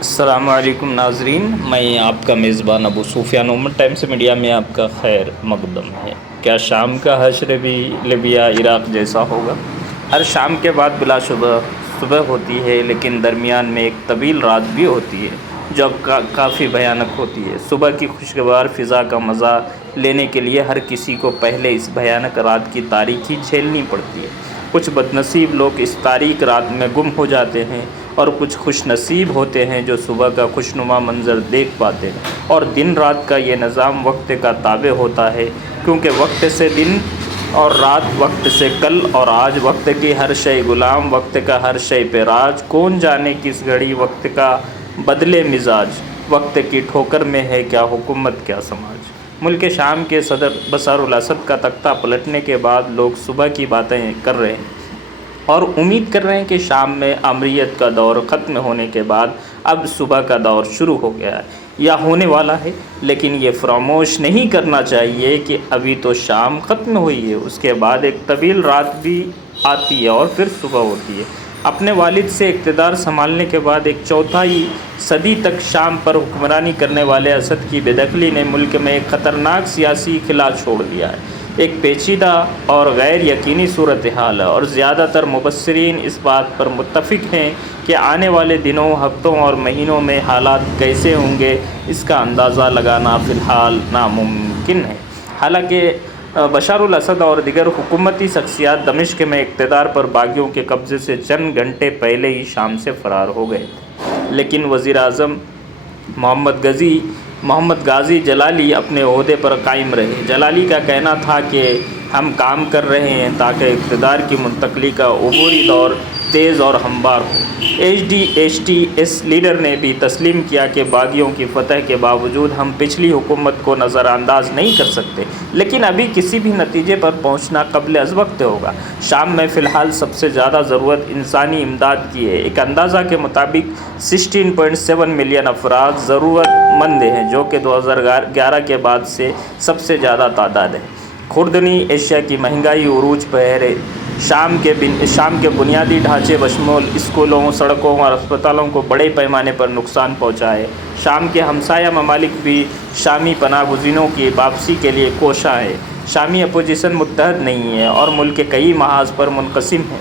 السلام علیکم ناظرین، میں آپ کا میزبان ابو سفیان عمر ٹائمز میڈیا میں آپ کا خیر مقدم ہے۔ کیا شام کا حشر بھی لیبیا عراق جیسا ہوگا؟ ہر شام کے بعد بلا شبہ صبح ہوتی ہے، لیکن درمیان میں ایک طویل رات بھی ہوتی ہے جو اب کافی بھیانک ہوتی ہے۔ صبح کی خوشگوار فضا کا مزہ لینے کے لیے ہر کسی کو پہلے اس بھیانک رات کی تاریکی جھیلنی پڑتی ہے۔ کچھ بدنصیب لوگ اس تاریک رات میں گم ہو جاتے ہیں اور کچھ خوش نصیب ہوتے ہیں جو صبح کا خوشنما منظر دیکھ پاتے ہیں۔ اور دن رات کا یہ نظام وقت کا تابع ہوتا ہے، کیونکہ وقت سے دن اور رات، وقت سے کل اور آج، وقت کی ہر شے غلام، وقت کا ہر شے پہ راج۔ کون جانے کس گھڑی وقت کا بدلے مزاج، وقت کی ٹھوکر میں ہے کیا حکومت کیا سماج۔ ملک شام کے صدر بشار الاسد کا تختہ پلٹنے کے بعد لوگ صبح کی باتیں کر رہے ہیں اور امید کر رہے ہیں کہ شام میں آمریت کا دور ختم ہونے کے بعد اب صبح کا دور شروع ہو گیا ہے یا ہونے والا ہے۔ لیکن یہ فراموش نہیں کرنا چاہیے کہ ابھی تو شام ختم ہوئی ہے، اس کے بعد ایک طویل رات بھی آتی ہے اور پھر صبح ہوتی ہے۔ اپنے والد سے اقتدار سنبھالنے کے بعد ایک چوتھائی صدی تک شام پر حکمرانی کرنے والے اسد کی بے دخلی نے ملک میں ایک خطرناک سیاسی خلا چھوڑ دیا ہے۔ ایک پیچیدہ اور غیر یقینی صورتحال ہے، اور زیادہ تر مبصرین اس بات پر متفق ہیں کہ آنے والے دنوں، ہفتوں اور مہینوں میں حالات کیسے ہوں گے، اس کا اندازہ لگانا فی الحال ناممکن ہے۔ حالانکہ بشار الاسد اور دیگر حکومتی شخصیات دمشق میں اقتدار پر باغیوں کے قبضے سے چند گھنٹے پہلے ہی شام سے فرار ہو گئے تھے، لیکن وزیر اعظم محمد غازی جلالی اپنے عہدے پر قائم رہے۔ جلالی کا کہنا تھا کہ ہم کام کر رہے ہیں تاکہ اقتدار کی منتقلی کا عبوری دور تیز اور ہموار ہو۔ ایس ٹی ایس لیڈر نے بھی تسلیم کیا کہ باغیوں کی فتح کے باوجود ہم پچھلی حکومت کو نظر انداز نہیں کر سکتے، لیکن ابھی کسی بھی نتیجے پر پہنچنا قبل از وقت ہوگا۔ شام میں فی الحال سب سے زیادہ ضرورت انسانی امداد کی ہے۔ ایک اندازہ کے مطابق 16.7 ملین افراد ضرورت مند ہیں، جو کہ 2011 کے بعد سے سب سے زیادہ تعداد ہے۔ خوردنی اشیاء کی مہنگائی عروج پر ہے۔ شام کے بنیادی ڈھانچے بشمول اسکولوں، سڑکوں اور اسپتالوں کو بڑے پیمانے پر نقصان پہنچا ہے۔ شام کے ہمسایہ ممالک بھی شامی پناہ گزینوں کی واپسی کے لیے کوشاں ہیں۔ شامی اپوزیشن متحد نہیں ہے اور ملک کئی محاذ پر منقسم ہے۔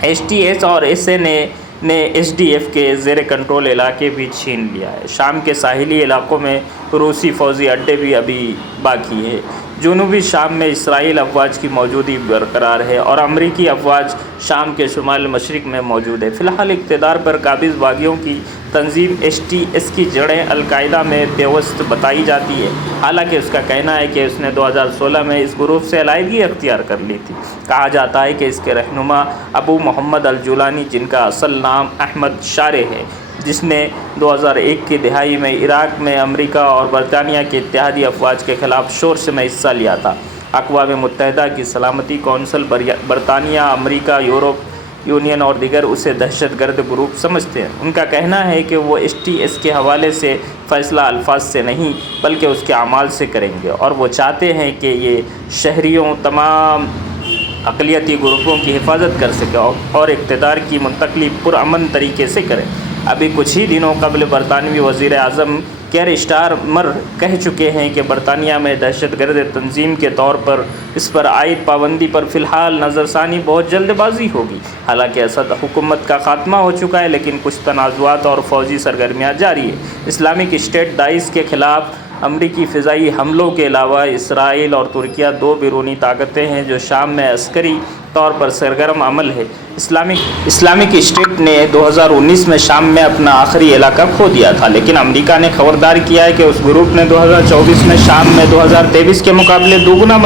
ایس ٹی ایس اور ایس این اے نے ایس ڈی ایف کے زیر کنٹرول علاقے بھی چھین لیا ہے۔ شام کے ساحلی علاقوں میں روسی فوجی اڈے بھی ابھی باقی ہیں۔ جنوبی شام میں اسرائیلی افواج کی موجودگی برقرار ہے اور امریکی افواج شام کے شمال مشرق میں موجود ہے۔ فی الحال اقتدار پر قابض باغیوں کی تنظیم ایس ٹی ایس کی جڑیں القاعدہ میں پیوست بتائی جاتی ہے، حالانکہ اس کا کہنا ہے کہ اس نے 2016 میں اس گروپ سے علیحدگی اختیار کر لی تھی۔ کہا جاتا ہے کہ اس کے رہنما ابو محمد الجولانی، جن کا اصل نام احمد شارع ہے، جس نے 2001 کی دہائی میں عراق میں امریکہ اور برطانیہ کے اتحادی افواج کے خلاف شورش میں حصہ لیا تھا۔ اقوام متحدہ کی سلامتی کونسل، برطانیہ، امریکہ، یورپ یونین اور دیگر اسے دہشت گرد گروپ سمجھتے ہیں۔ ان کا کہنا ہے کہ وہ ایس ٹی ایس کے حوالے سے فیصلہ الفاظ سے نہیں بلکہ اس کے اعمال سے کریں گے، اور وہ چاہتے ہیں کہ یہ شہریوں، تمام اقلیتی گروپوں کی حفاظت کر سکے اور اقتدار کی منتقلی پرامن طریقے سے کرے۔ ابھی کچھ ہی دنوں قبل برطانوی وزیر اعظم کیئر سٹارمر کہہ چکے ہیں کہ برطانیہ میں دہشت گرد تنظیم کے طور پر اس پر عائد پابندی پر فی الحال نظر ثانی بہت جلد بازی ہوگی۔ حالانکہ اسد حکومت کا خاتمہ ہو چکا ہے، لیکن کچھ تنازعات اور فوجی سرگرمیاں جاری ہیں۔ اسلامک اسٹیٹ داعش کے خلاف امریکی فضائی حملوں کے علاوہ اسرائیل اور ترکیہ دو بیرونی طاقتیں ہیں جو شام میں عسکری طور پر سرگرم عمل ہے۔ اسلامک اسٹیٹ نے 2019 میں شام میں اپنا آخری علاقہ کھو دیا تھا، لیکن امریکہ نے خبردار کیا ہے کہ اس گروپ نے 2024 میں شام میں 2023 کے مقابلے دوگنا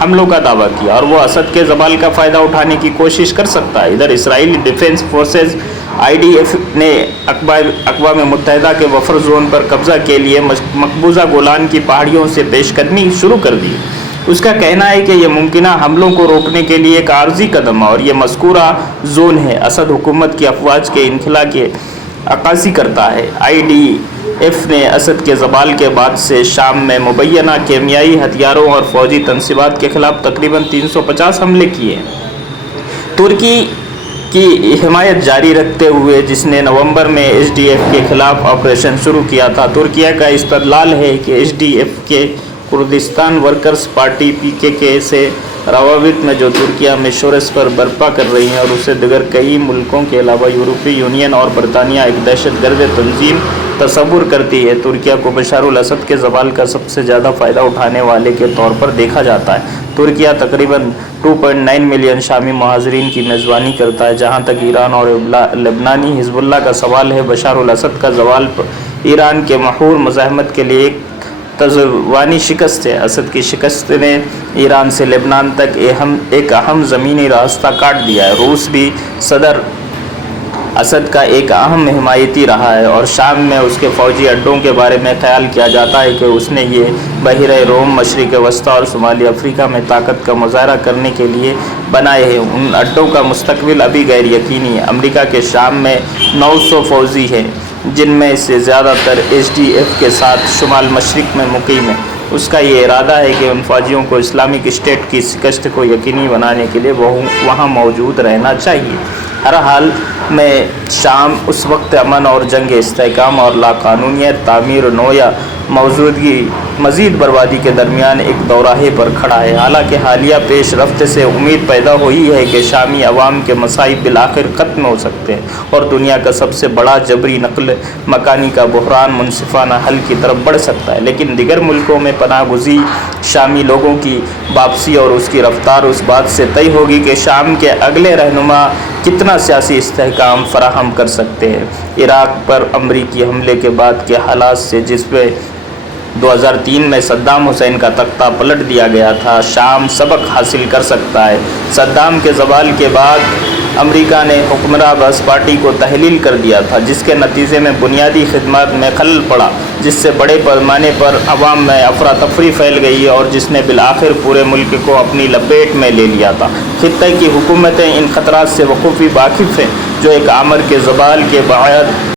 حملوں کا دعویٰ کیا، اور وہ اسد کے زوال کا فائدہ اٹھانے کی کوشش کر سکتا ہے۔ ادھر اسرائیلی ڈیفنس فورسز IDF نے اقوام متحدہ کے بفر زون پر قبضہ کے لیے مقبوضہ گولان کی پہاڑیوں سے پیش قدمی شروع کر دی۔ اس کا کہنا ہے کہ یہ ممکنہ حملوں کو روکنے کے لیے ایک عارضی قدم ہے، اور یہ مذکورہ زون ہے اسد حکومت کی افواج کے انخلا کی عکاسی کرتا ہے۔ IDF نے اسد کے زوال کے بعد سے شام میں مبینہ کیمیائی ہتھیاروں اور فوجی تنصیبات کے خلاف تقریباً 350 حملے کیے ہیں۔ ترکی کی حمایت جاری رکھتے ہوئے جس نے نومبر میں SDF کے خلاف آپریشن شروع کیا تھا۔ ترکیہ کا استدلال ہے کہ SDF کے کردستان ورکرز پارٹی PKK سے روابط میں جو ترکیہ میں شورش پر برپا کر رہی ہیں اور اسے دیگر کئی ملکوں کے علاوہ یورپی یونین اور برطانیہ ایک دہشت گرد تنظیم تصور کرتی ہے۔ ترکیہ کو بشار الاسد کے زوال کا سب سے زیادہ فائدہ اٹھانے والے کے طور پر دیکھا جاتا ہے۔ ترکیہ تقریباً 2.9 ملین شامی مہاجرین کی میزبانی کرتا ہے۔ جہاں تک ایران اور لبنانی حزب اللہ کا سوال ہے، بشار الاسد کا زوال ایران کے محور مزاحمت کے لیے ایک تزوانی شکست ہے۔ اسد کی شکست نے ایران سے لبنان تک ایک اہم زمینی راستہ کاٹ دیا ہے۔ روس بھی صدر اسد کا ایک اہم حمایتی رہا ہے اور شام میں اس کے فوجی اڈوں کے بارے میں خیال کیا جاتا ہے کہ اس نے یہ بحیرہ روم، مشرق وسطیٰ اور شمالی افریقہ میں طاقت کا مظاہرہ کرنے کے لیے بنائے ہیں۔ ان اڈوں کا مستقبل ابھی غیر یقینی ہے۔ امریکہ کے شام میں 900 فوجی ہیں، جن میں سے زیادہ تر SDF کے ساتھ شمال مشرق میں مقیم ہیں۔ اس کا یہ ارادہ ہے کہ ان فوجیوں کو اسلامک اسٹیٹ کی شکست کو یقینی بنانے کے لیے وہاں موجود رہنا چاہیے۔ ہر حال میں شام اس وقت امن اور جنگ، استحکام اور لاقانونیت، تعمیر نو یا موجودگی مزید بربادی کے درمیان ایک دوراہے پر کھڑا ہے۔ حالانکہ حالیہ پیش رفت سے امید پیدا ہوئی ہے کہ شامی عوام کے مصائب بالآخر ختم ہو سکتے ہیں اور دنیا کا سب سے بڑا جبری نقل مکانی کا بحران منصفانہ حل کی طرف بڑھ سکتا ہے، لیکن دیگر ملکوں میں پناہ گزین شامی لوگوں کی واپسی اور اس کی رفتار اس بات سے طے ہوگی کہ شام کے اگلے رہنما کتنا سیاسی استحکام فراہم کر سکتے ہیں۔ عراق پر امریکی حملے کے بعد کے حالات سے، جس میں 2003 میں صدام حسین کا تختہ پلٹ دیا گیا تھا، شام سبق حاصل کر سکتا ہے۔ صدام کے زوال کے بعد امریکہ نے حکمراں باس پارٹی کو تحلیل کر دیا تھا، جس کے نتیجے میں بنیادی خدمات میں خلل پڑا، جس سے بڑے پیمانے پر عوام میں افراتفری پھیل گئی اور جس نے بالآخر پورے ملک کو اپنی لپیٹ میں لے لیا تھا۔ خطے کی حکومتیں ان خطرات سے بخوبی واقف ہیں جو ایک آمر کے زوال کے بعد